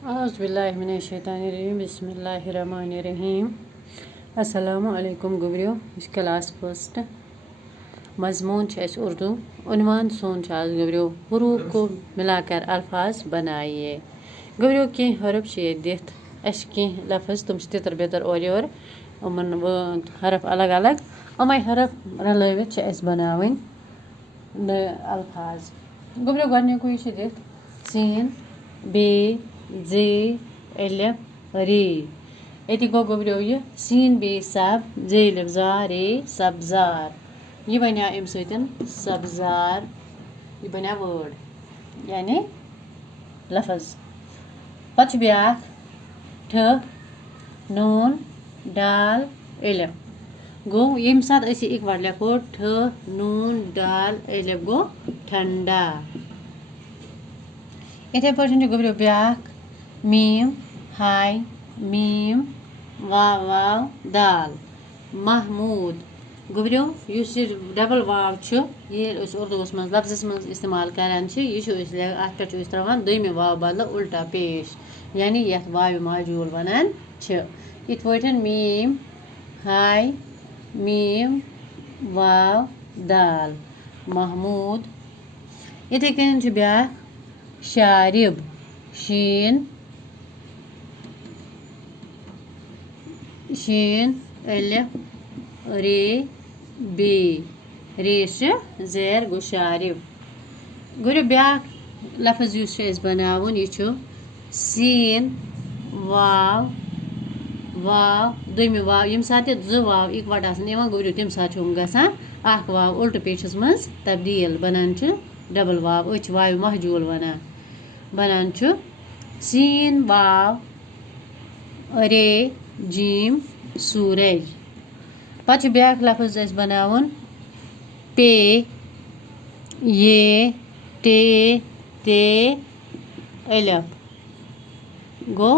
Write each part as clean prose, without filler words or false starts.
औज़ुबिल्लाहिमिनश्शैतानिर्रजीम बिस्मिल्लाहिर्रहमानिर्रहीम। अस्सलामु अलैकुम गुबरियो। क्लास फर्स्ट मजमून उर्दू। उन्वान सोन आज गुबरियो हरूफ को मिलाकर अल्फाज बनाइए। गुबरियो कह हरफ दिथ कह लफ्ज़ तुम तितर बितर और योर उमन हरफ अलग अलग उमै हरफ रलवित बनावन अल्फाज। गुबरियो गु दिथ सीन बे जे एलिफ रे। ये गो गुबरियो यह सीन बे सब जे लिफ जा रे सब्जार। यह बना अम सब्जार। यह बना वर्ड यानी लफ्ज़। पच ब्या ठ नून डाल एलिफ गो यम सात इकवट लिखो ठ नून डाल एलिफ गो ठंडा। इथे पे गुबरियो ब्या मीम हाय मीम वाव वाव दाल महमूद। गुबरियो डबल वाव ये उर्दूस मज लफ्ज़स मज इस्तेमाल करान यह अत पे त्रावान दोयमि वाव बदल उल्टा पेश यानी यथ वाव माजूल वनान। इत पे मीम हाय मीम वाव दाल महमूद। इथे कन ब्या शारिब शीन शीन एलिफ रे बे रेश जैर गो शारिब। गुरु ब्या लफ्ज़ बनावन यह सीन वाव वाव दोयमि वाव यम सात जो वाव इकवट गुबरियो तम सात गसान अख वाव उल्ट पेशस मज तब्दील बनान डबल वाव अच वाव महजूल वनान बनान सीन वाव रे जीम सूरज। पच ब्या लफ्ज़ बनावन पे ये टे ते एलिफ गो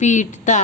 पीटता।